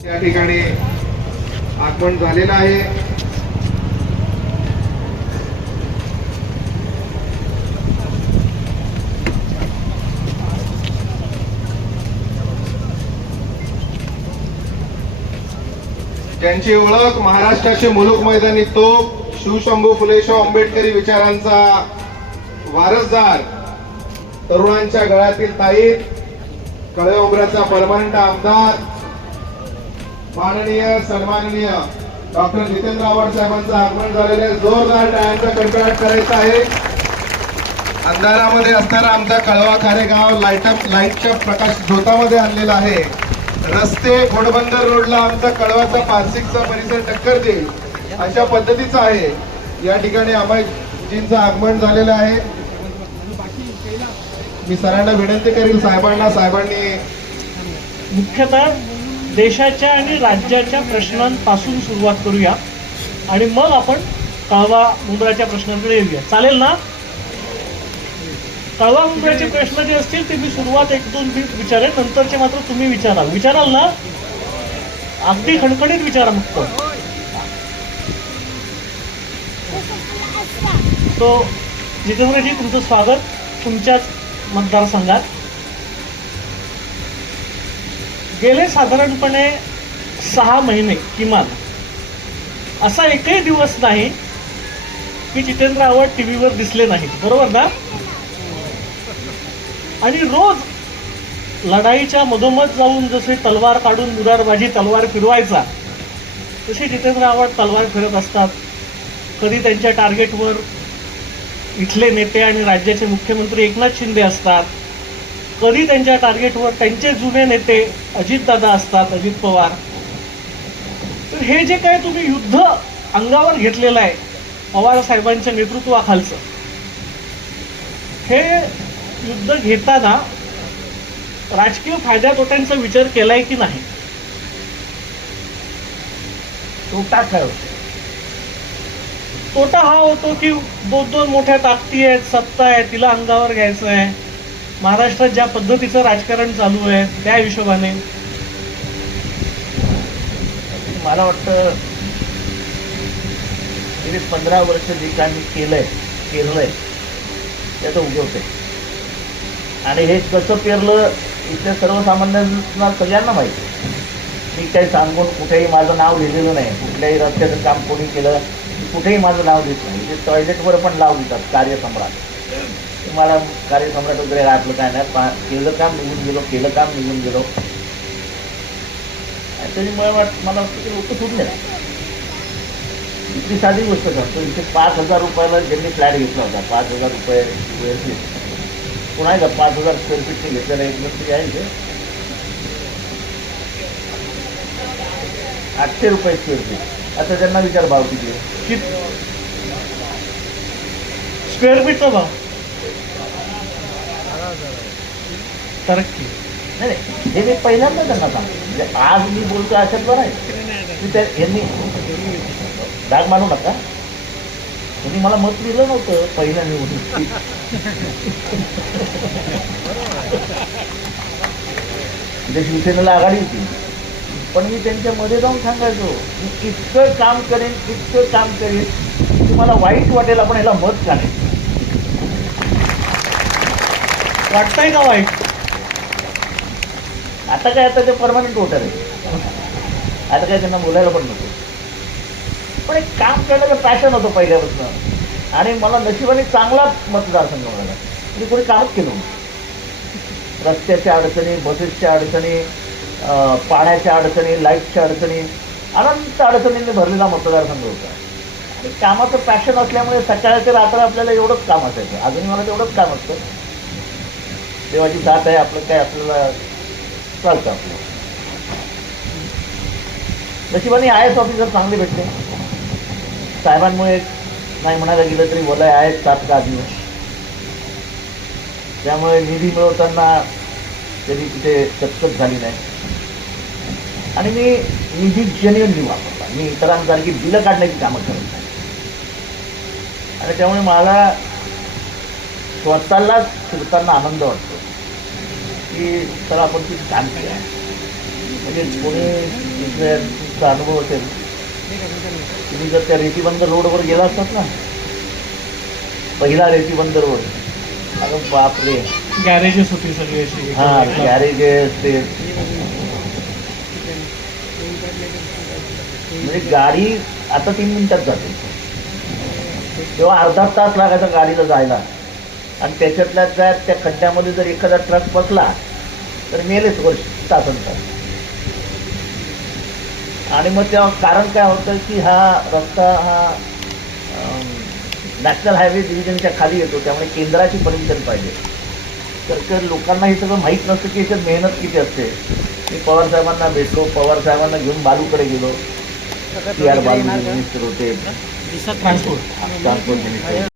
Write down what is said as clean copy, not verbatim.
या ठिकाणी आगमन झालेलं आहे. ज्यांची ओळख महाराष्ट्राचे मुलुक मैदानी तोप शिवशंभू फुले शाहू आंबेडकरी विचारांचा वारसदार, तरुणांच्या गळ्यातील ताईत, कळेओबऱ्याचा परमनंट आमदार, माननीय सन्माननीय डॉक्टर जितेंद्र आव्हाड साहेबांचं आगमन झालेलं आहे. जोरदार टाळ्यांचा कडकडाट करायचा आहे. अंधारामध्ये असताना आमचा कळवा खारेगाव लाईटच्या प्रकाश झोतामध्ये आणलेला आहे. रस्ते घोडबंदर रोडला आमचा कळवाचा पारसिकचा परिसर टक्कर देईल अशा पद्धतीचा आहे. या ठिकाणी अमयजींचं आगमन झालेलं आहे. मी सरांना विनंती करील साहेबांनी मुख्यतः देशाच्या आणि राज्याच्या प्रश्नांपासून सुरुवात करूया आणि मग आपण कळवा मुंब्राच्या प्रश्नांकडे येऊया. चालेल ना? कळवा मुंब्राचे प्रश्न जे असतील ते मी सुरुवात 1-2 विचारेन, नंतरचे मात्र तुम्ही विचाराल ना? अगदी खणखणीत विचारा मुक्त. तो जितेंद्रजी, तुमचं स्वागत तुमच्याच मतदारसंघात. गेले साधारणपणे 6 महिने किमान असा एकही दिवस नाही की जितेंद्र आव्हाड टीव्हीवर दिसले नाहीत, बरोबर ना? आणि रोज लढाईच्या मधोमध जाऊन जसे तलवार काढून मुरारबाजी तलवार फिरवायचा तसे जितेंद्र आव्हाड तलवार फिरत असतात. कधी त्यांच्या टार्गेटवर इथले नेते आणि राज्याचे मुख्यमंत्री एकनाथ शिंदे असतात, कधी त्यांच्या टार्गेटवर त्यांचे जुने नेते अजितदादा असतात, अजित पवार. तर हे जे काय तुम्ही युद्ध अंगावर घेतलेलं आहे पवार साहेबांच्या नेतृत्वाखालचं, हे युद्ध घेताना राजकीय फायद्या तोट्यांचा विचार केलाय की नाही? तोटा काय होतो? तोटा हा होतो की 2 मोठ्या ताकदी आहेत, सत्ता आहे, तिला अंगावर घ्यायचं आहे. महाराष्ट्रात ज्या पद्धतीचं राजकारण चालू आहे त्या हिशोबाने मला वाटतं गेली 15 वर्ष जे काय मी केलंय त्याचं उगवतंय. आणि हे कसं पेरलं इथल्या सर्वसामान्यांना सगळ्यांना माहिती. मी काही सांगून कुठेही माझं नाव लिहिलेलं नाही. कुठल्याही रस्त्याचं काम कोणी केलं कुठेही माझं नाव देत नाही. ते टॉयलेटवर पण लाव देतात कार्यसम्राट. मला कार्यसम्राट वगैरे राहतलं काय नाही. केलं काम निघून गेलो. त्याच्यामुळे मला वाटतं की लोक सुटले नाही. इतकी साधी गोष्ट सांगतो. इथे 5,000 रुपयाला ज्यांनी फ्लॅट घेतला होता, 5,000 रुपये स्क्वेअर फीट, पुन्हा का 5,000 स्क्वेअर फीटने घेतलेला एक व्यक्ती आहे इथे 800 रुपये स्क्वेअर फीट. आता त्यांना विचार भाव किती आहे? स्क्वेअर फीटचा भाव तरक्की नाही, हे मी पहिल्यांदा त्यांना सांगतो. म्हणजे आज मी बोलतो अशात बरं आहे की त्या यांनी डाग मानू नका. त्यांनी मला मत दिलं नव्हतं पहिल्या निवडणुकीत. म्हणजे शिवसेनेला आघाडी होती, पण मी त्यांच्यामध्ये जाऊन सांगायचो मी इतकं काम करेन तुम्हाला वाईट वाटेल, आपण याला मत का नाही. वाटतंय का वाईट? आता ते परमनंट वोटर आहे. आता काय त्यांना बोलायला पण नको. पण एक काम करण्याचं पॅशन होतं पहिल्यापासून. आणि मला नशिबाने चांगला मतदारसंघ मिळाला. मी कोणी कामच केलं नाही. रस्त्याच्या अडचणी, बसेसच्या अडचणी, पाण्याच्या अडचणी, लाईटच्या अडचणी, अनंत अडचणींनी भरलेला मतदारसंघ होता. आणि कामाचं पॅशन असल्यामुळे सकाळ ते रात्र आपल्याला एवढंच काम असायचं. अजूनही मला तेवढंच काम असतं. देवाची साथ आहे, आपलं काय आपल्याला चालतं. आपलं नशिबाने IAS ऑफिसर चांगले भेटले. साहेबांमुळे नाही म्हणायला गेलं तरी वलय आहेत 7 का दिवस. त्यामुळे निधी मिळवताना कधी तिथे चकचक झाली नाही. आणि मी निधी जेन्युइनली वापरला. मी इतरांसारखी बिलं काढण्याची कामं करत नाही. आणि त्यामुळे मला स्वतःलाच फिरताना आनंद वाटतो की चला आपण किती काम केलं आहे. म्हणजे कोणी इथल्या तुमचा अनुभव असेल, तुम्ही जर त्या रेतीबंदर रोडवर गेला असतात ना, पहिला रेतीबंदर रोड, अगं बापरे, गॅरेजेस होती सगळी अशी. हा गॅरेजेस ते, म्हणजे गाडी आता 3 मिनिटात जाते, तेव्हा अर्धा तास लागायचा गाडीला जायला. आणि त्याच्यातल्या त्या खड्ड्यामध्ये जर एखादा ट्रक बसला तर मेलेच वर्ष तास. आणि मग तेव्हा कारण काय होतं की हा रस्ता हा नॅशनल हायवे डिव्हिजनच्या खाली येतो, त्यामुळे केंद्राची परमिशन पाहिजे. तर लोकांना हे सगळं माहीत नसतं की याच्यात मेहनत किती असते. मी पवारसाहेबांना भेटलो, पवारसाहेबांना घेऊन बालूकडे गेलो, TR बालू मिनिस्टर होते, ट्रान्सपोर्ट ट्रान्सपोर्ट मिनिस्टर.